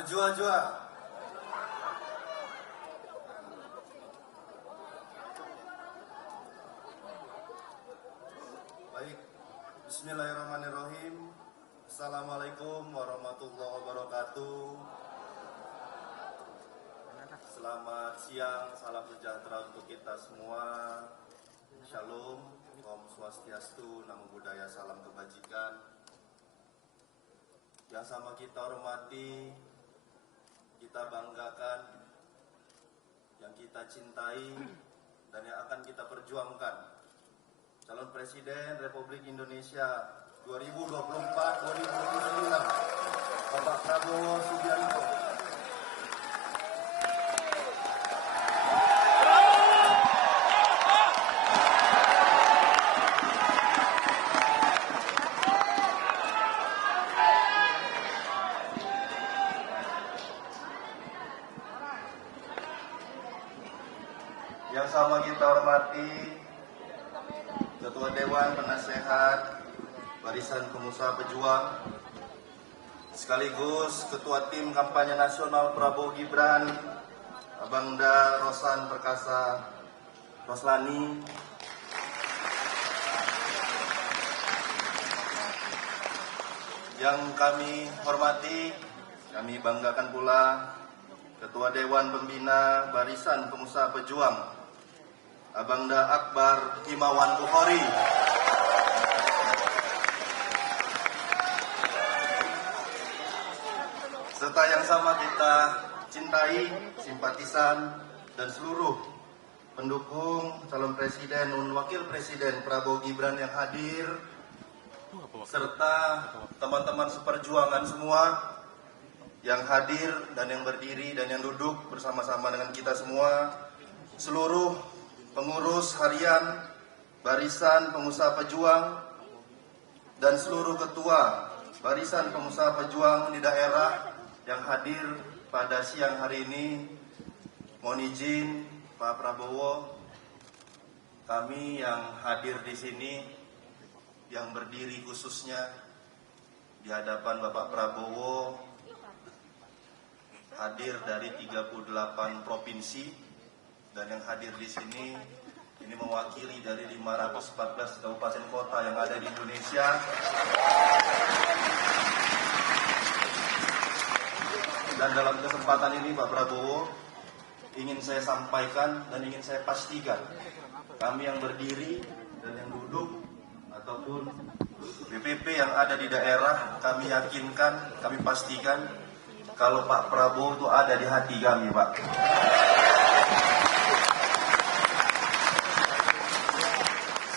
Maju-maju. Baik, bismillahirrahmanirrahim. Assalamualaikum warahmatullahi wabarakatuh. Selamat siang, salam sejahtera untuk kita semua. Shalom, Om Swastiastu, Namo Buddhaya, salam kebajikan. Yang sama kita hormati, kita banggakan, yang kita cintai, dan yang akan kita perjuangkan. Calon Presiden Republik Indonesia 2024-2029, Bapak Prabowo Subianto. Yang sama kita hormati Ketua Dewan Penasehat Barisan Pengusaha Pejuang, sekaligus Ketua Tim Kampanye Nasional Prabowo Gibran, Abangda Rosan Perkasa Roslani, yang kami hormati, kami banggakan pula Ketua Dewan Pembina Barisan Pengusaha Pejuang, Abangda Akbar Himawan Bukhari, serta yang sama kita cintai, simpatisan, dan seluruh pendukung calon presiden dan wakil presiden Prabowo Gibran yang hadir, serta teman-teman seperjuangan semua yang hadir dan yang berdiri dan yang duduk bersama-sama dengan kita semua, seluruh pengurus harian Barisan Pengusaha Pejuang, dan seluruh ketua Barisan Pengusaha Pejuang di daerah yang hadir pada siang hari ini. Mohon izin Pak Prabowo, kami yang hadir di sini, yang berdiri khususnya di hadapan Bapak Prabowo, hadir dari 38 provinsi, dan yang hadir di sini ini mewakili dari 514 kabupaten kota yang ada di Indonesia. Dan dalam kesempatan ini Pak Prabowo, ingin saya sampaikan dan ingin saya pastikan, kami yang berdiri dan yang duduk ataupun BPP yang ada di daerah, kami yakinkan, kami pastikan kalau Pak Prabowo itu ada di hati kami, Pak.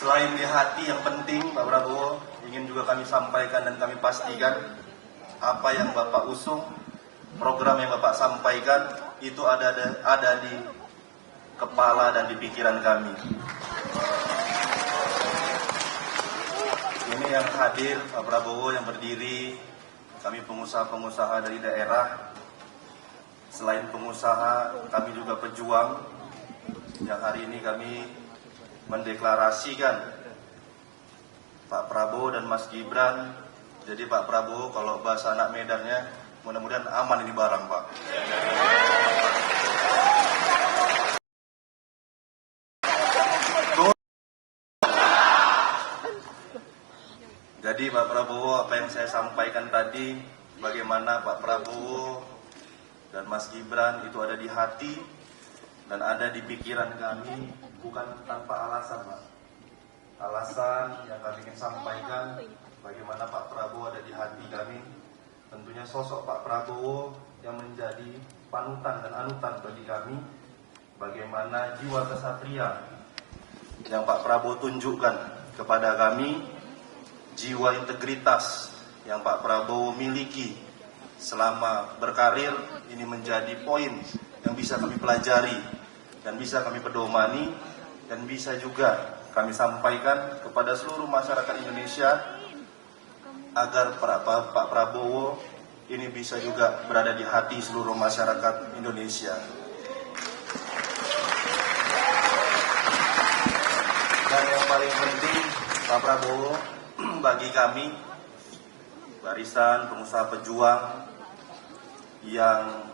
Selain di hati yang penting, Pak Prabowo, ingin juga kami sampaikan dan kami pastikan apa yang Bapak usung, program yang Bapak sampaikan, itu ada di kepala dan di pikiran kami. Ini yang hadir, Pak Prabowo yang berdiri, kami pengusaha-pengusaha dari daerah. Selain pengusaha, kami juga pejuang, yang hari ini kami mendeklarasikan Pak Prabowo dan Mas Gibran. Jadi Pak Prabowo, kalau bahasa anak Medannya, mudah-mudahan aman ini barang, Pak. Jadi Pak Prabowo, apa yang saya sampaikan tadi, bagaimana Pak Prabowo dan Mas Gibran itu ada di hati dan ada di pikiran kami, bukan tanpa alasan, Pak. Alasan yang kami ingin sampaikan, bagaimana Pak Prabowo ada di hati kami. Tentunya sosok Pak Prabowo yang menjadi panutan dan anutan bagi kami. Bagaimana jiwa kesatria yang Pak Prabowo tunjukkan kepada kami, jiwa integritas yang Pak Prabowo miliki selama berkarir, ini menjadi poin yang bisa kami pelajari dan bisa kami pedomani, dan bisa juga kami sampaikan kepada seluruh masyarakat Indonesia agar Pak Prabowo ini bisa juga berada di hati seluruh masyarakat Indonesia. Dan yang paling penting, Pak Prabowo, bagi kami Barisan Pengusaha Pejuang, yang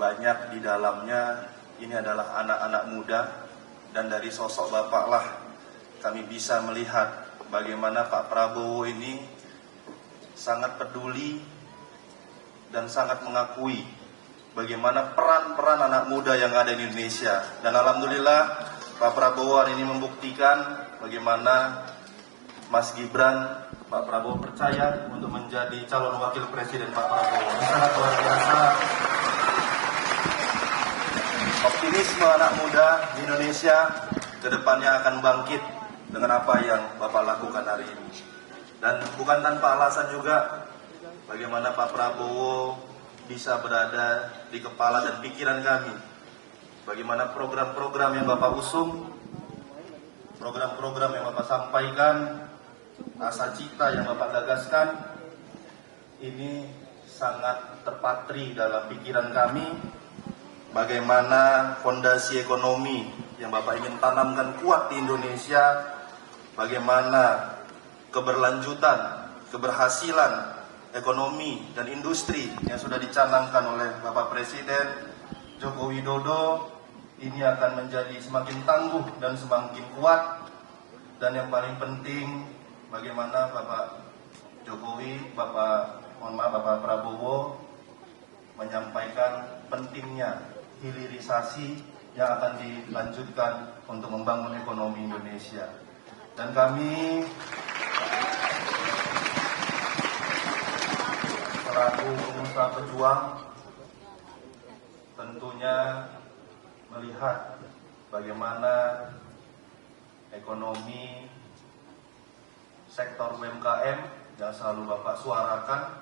banyak di dalamnya ini adalah anak-anak muda, dan dari sosok Bapak lah kami bisa melihat bagaimana Pak Prabowo ini sangat peduli dan sangat mengakui bagaimana peran-peran anak muda yang ada di Indonesia. Dan alhamdulillah Pak Prabowo hari ini membuktikan bagaimana Mas Gibran, Pak Prabowo percaya untuk menjadi calon wakil presiden Pak Prabowo. Ini sangat luar biasa. Optimisme anak muda di Indonesia ke depannya akan bangkit dengan apa yang Bapak lakukan hari ini. Dan bukan tanpa alasan juga bagaimana Pak Prabowo bisa berada di kepala dan pikiran kami. Bagaimana program-program yang Bapak usung, program-program yang Bapak sampaikan, asa cita yang Bapak gagaskan, ini sangat terpatri dalam pikiran kami. Bagaimana fondasi ekonomi yang Bapak ingin tanamkan kuat di Indonesia, bagaimana keberlanjutan, keberhasilan ekonomi dan industri yang sudah dicanangkan oleh Bapak Presiden Joko Widodo ini akan menjadi semakin tangguh dan semakin kuat. Dan yang paling penting, bagaimana Bapak Jokowi, Bapak Prabowo menyampaikan pentingnya hilirisasi yang akan dilanjutkan untuk membangun ekonomi Indonesia. Dan kami selaku pengusaha pejuang tentunya melihat bagaimana ekonomi sektor UMKM yang selalu Bapak suarakan,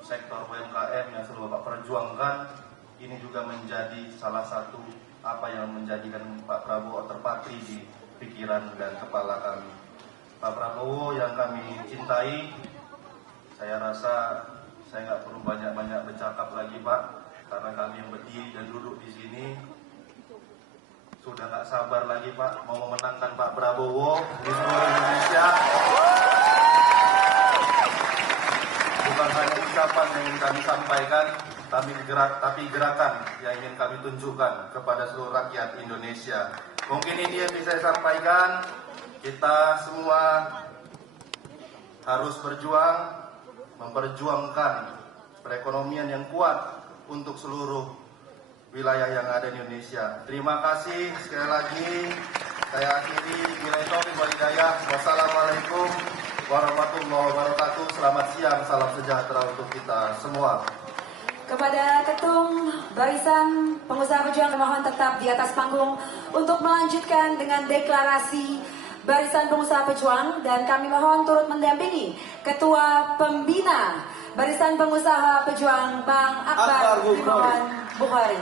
sektor UMKM yang selalu Bapak perjuangkan, ini juga menjadi salah satu apa yang menjadikan Pak Prabowo terpatri di pikiran dan kepala kami. Pak Prabowo yang kami cintai, saya rasa saya nggak perlu banyak-banyak bercakap lagi Pak, karena kami yang berdiri dan duduk di sini sudah nggak sabar lagi Pak mau memenangkan Pak Prabowo di seluruh Indonesia. Bukan hanya ucapan yang ingin kami sampaikan, tapi gerakan yang ingin kami tunjukkan kepada seluruh rakyat Indonesia. Mungkin ini yang bisa saya sampaikan. Kita semua harus berjuang, memperjuangkan perekonomian yang kuat untuk seluruh wilayah yang ada di Indonesia. Terima kasih sekali lagi. Saya akhiri. Billahi taufiq wal hidayah. Wassalamualaikum warahmatullahi wabarakatuh. Selamat siang, salam sejahtera untuk kita semua. Kepada Ketum Barisan Pengusaha Pejuang, mohon tetap di atas panggung untuk melanjutkan dengan deklarasi Barisan Pengusaha Pejuang, dan kami mohon turut mendampingi Ketua Pembina Barisan Pengusaha Pejuang Bang Akbar Imawan Bukhari.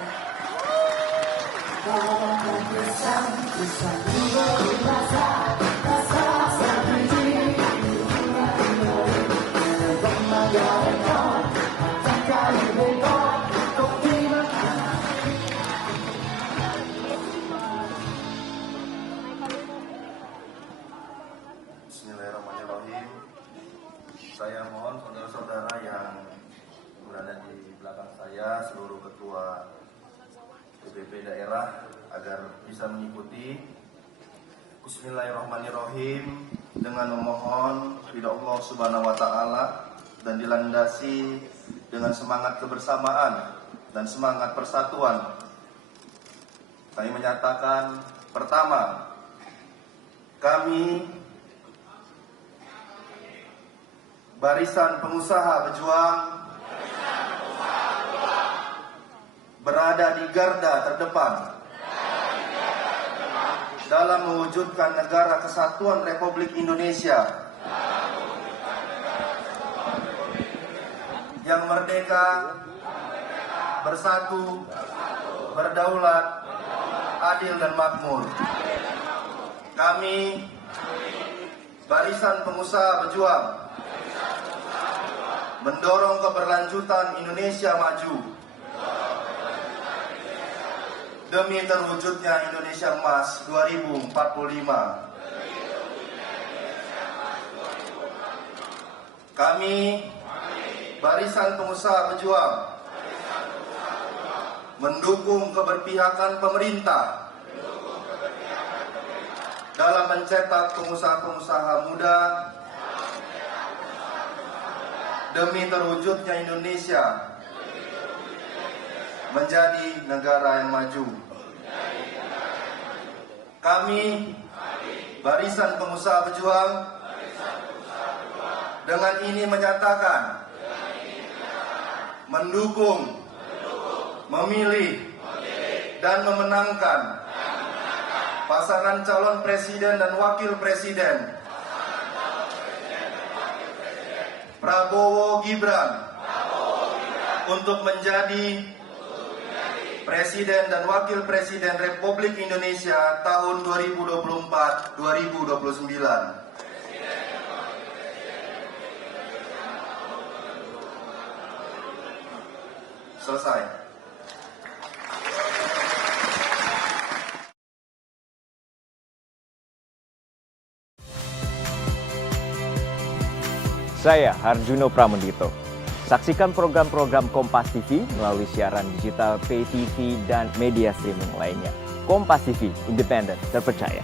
Bismillahirrahmanirrahim. Saya mohon saudara-saudara yang berada di belakang saya, seluruh ketua DPP daerah agar bisa mengikuti. Bismillahirrahmanirrahim. Dengan memohon ridha Allah Subhanahu wa taala dan dilandasi dengan semangat kebersamaan dan semangat persatuan, kami menyatakan, pertama, kami Barisan Pengusaha Pejuang berada di garda terdepan dalam mewujudkan negara kesatuan Republik Indonesia yang merdeka, bersatu, berdaulat, adil dan makmur. Kami Barisan Pengusaha Pejuang mendorong keberlanjutan Indonesia maju demi terwujudnya Indonesia Emas 2045. Kami Barisan Pengusaha Pejuang mendukung keberpihakan pemerintah dalam mencetak pengusaha-pengusaha muda demi terwujudnya Indonesia menjadi negara yang maju. Kami, Barisan Pengusaha Pejuang, dengan ini menyatakan mendukung, memilih, dan memenangkan pasangan calon presiden dan wakil presiden Prabowo Gibran untuk menjadi Presiden dan Wakil Presiden Republik Indonesia tahun 2024-2029. Selesai. Saya Harjuno Pramendito. Saksikan program-program Kompas TV melalui siaran digital, pay TV, dan media streaming lainnya. Kompas TV, independen, terpercaya.